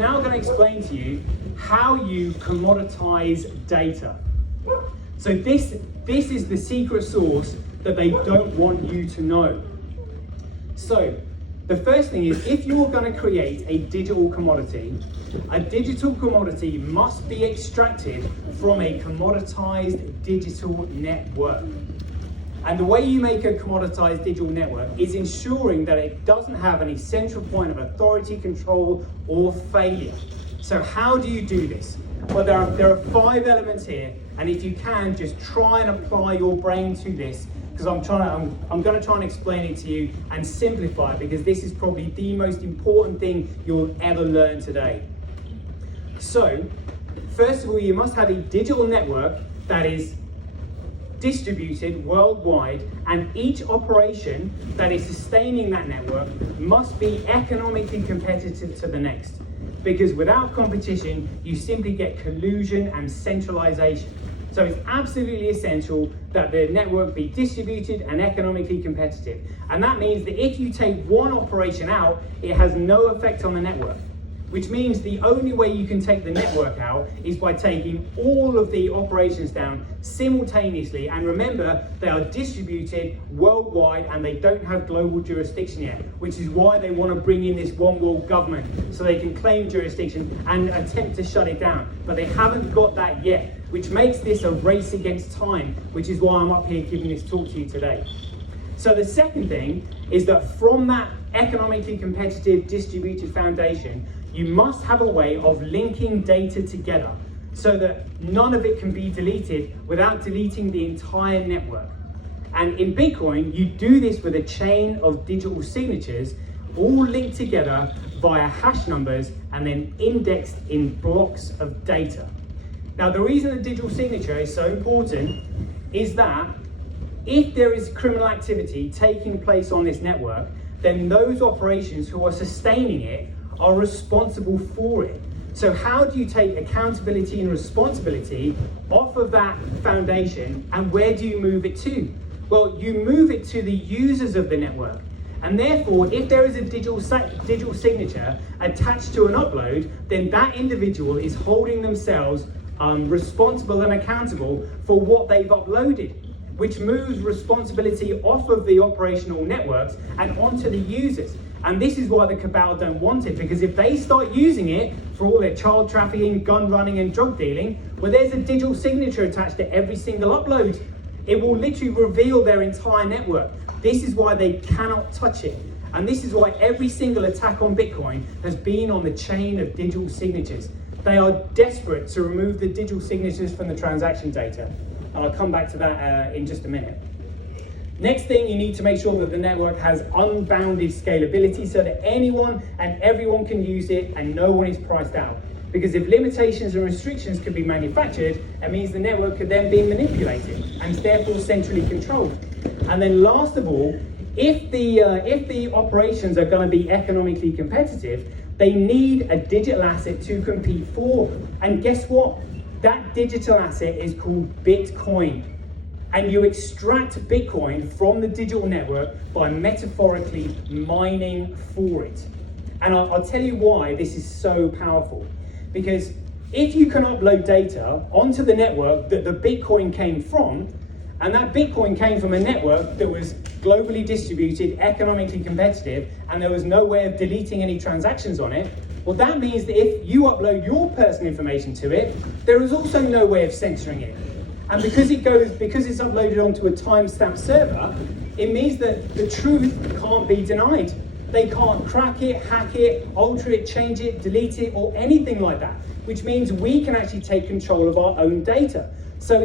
Now I'm going to explain to you how you commoditize data. So this is the secret sauce that they don't want you to know. So the first thing is, if you're going to create a digital commodity must be extracted from a commoditized digital network. And the way you make a commoditized digital network is ensuring that it doesn't have any central point of authority, control, or failure. So how do you do this? Well, there are 5 elements here, and if you can, just try and apply your brain to this, because I'm going to try and explain it to you and simplify it, because this is probably the most important thing you'll ever learn today. So, first of all, you must have a digital network that is distributed worldwide, and each operation that is sustaining that network must be economically competitive to the next. Because without competition, you simply get collusion and centralization. So it's absolutely essential that the network be distributed and economically competitive. And that means that if you take one operation out, it has no effect on the network. Which means the only way you can take the network out is by taking all of the operations down simultaneously. And remember, they are distributed worldwide and they don't have global jurisdiction yet, which is why they want to bring in this one world government so they can claim jurisdiction and attempt to shut it down. But they haven't got that yet, which makes this a race against time, which is why I'm up here giving this talk to you today. So the second thing is that from that economically competitive distributed foundation, you must have a way of linking data together so that none of it can be deleted without deleting the entire network. And in Bitcoin, you do this with a chain of digital signatures, all linked together via hash numbers and then indexed in blocks of data. Now, the reason the digital signature is so important is that if there is criminal activity taking place on this network, then those operations who are sustaining it are responsible for it. So how do you take accountability and responsibility off of that foundation, and where do you move it to? Well, you move it to the users of the network. And therefore, if there is a digital signature attached to an upload, then that individual is holding themselves responsible and accountable for what they've uploaded, which moves responsibility off of the operational networks and onto the users. And this is why the cabal don't want it, because if they start using it for all their child trafficking, gun running, and drug dealing, well, there's a digital signature attached to every single upload. It will literally reveal their entire network. This is why they cannot touch it. And this is why every single attack on Bitcoin has been on the chain of digital signatures. They are desperate to remove the digital signatures from the transaction data. And I'll come back to that in just a minute. Next thing, you need to make sure that the network has unbounded scalability so that anyone and everyone can use it and no one is priced out. Because if limitations and restrictions could be manufactured, it means the network could then be manipulated and therefore centrally controlled. And then last of all, if the operations are going to be economically competitive, they need a digital asset to compete for. And guess what? That digital asset is called Bitcoin. And you extract Bitcoin from the digital network by metaphorically mining for it. And I'll tell you why this is so powerful. Because if you can upload data onto the network that the Bitcoin came from, and that Bitcoin came from a network that was globally distributed, economically competitive, and there was no way of deleting any transactions on it, well, that means that if you upload your personal information to it, there is also no way of censoring it. And because it's uploaded onto a timestamp server, it means that the truth can't be denied. They can't crack it, hack it, alter it, change it, delete it, or anything like that, which means we can actually take control of our own data. So